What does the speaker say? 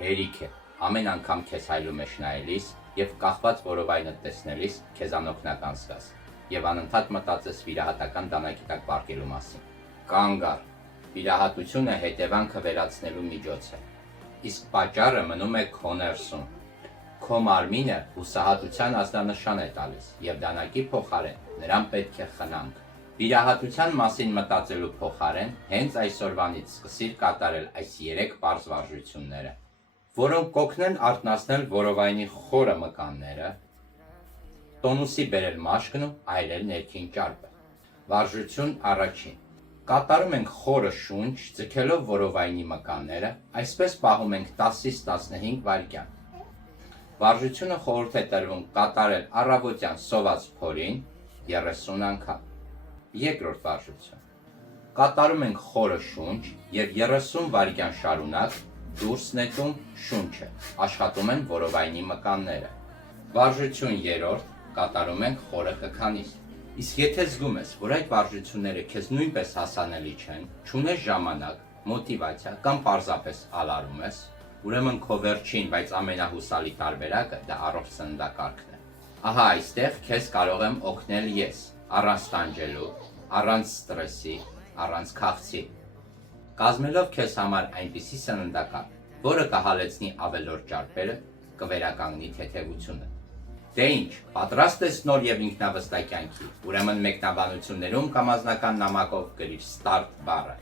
հերիք է, ամեն անգամ քեզ հայլումեշ նայելիս և կախված որովայնը տեսնելիս քեզան օգնական զգաս և անընդհատ մտածես վիրահատական դանակի տակ պառկելու մասին։ Կանգ առ, վիրահատությունը հետևանքը վերացնելու միջոց է, իսկ պատճառը մնում է քո ներսում։ Քո մարմինը հուսահատության ազդանշան է տալիս և դանակի փոխարեն նրան պետք է խնանք։ Վիրահատության մասին մտածելու փոխարեն հենց այսօրվանից սկսիր կատարել այս 3 պարզ վարժությունները, որոնք կօգնեն արթնացնել որովայնի խորը մկանները, տոնուսի բերել մաշկն ու այրել ներքին ճարպը։ Վարժություն առաջին. կատարում ենք խորը շունչ, ձգելով որովայնի մկանները, այսպես պահում ենք 10-ից 15 վայրկյան։ Վարժությունը խորհուրդ է տրվում կատարել առավոտյան սոված փորին 30 անգամ։ Երկրորդ վարժություն. կատարում ենք խորը շունչ և 30 վայրկյան շարունակ դուրս նետում շունչը, աշխատում են որովայնի մկանները։ Վարժություն երրորդ. կատարում ենք խորը հգանիստ։ Իսկ եթե զգում ես, որ այդ վարժությունները քեզ նույնպես հասանելի չեն, չունես ժամանակ, մոտիվացիա կամ պարզապես ալարում ես, ուրեմն քո վերջին, բայց ամենահուսալի տարբերակը դա առողջ սննդակարգն է։ Ահա այստեղ քեզ կարող եմ օգնել ես, առանց տանջելու, առանց ստրեսի, առանց քաղցի, կազմելով քեզ համար այնպիսի սննդակարգ, որը կհալեցնի ավելորդ ճարպերը, կվերականգնի թեթևությունը։ Դե ինչ, պատրաստ ես նոր և ինքնավստահ կյանքի, ուրեմն մեկնաբանություններում կամ անձնական նամակով գրիր START բառը։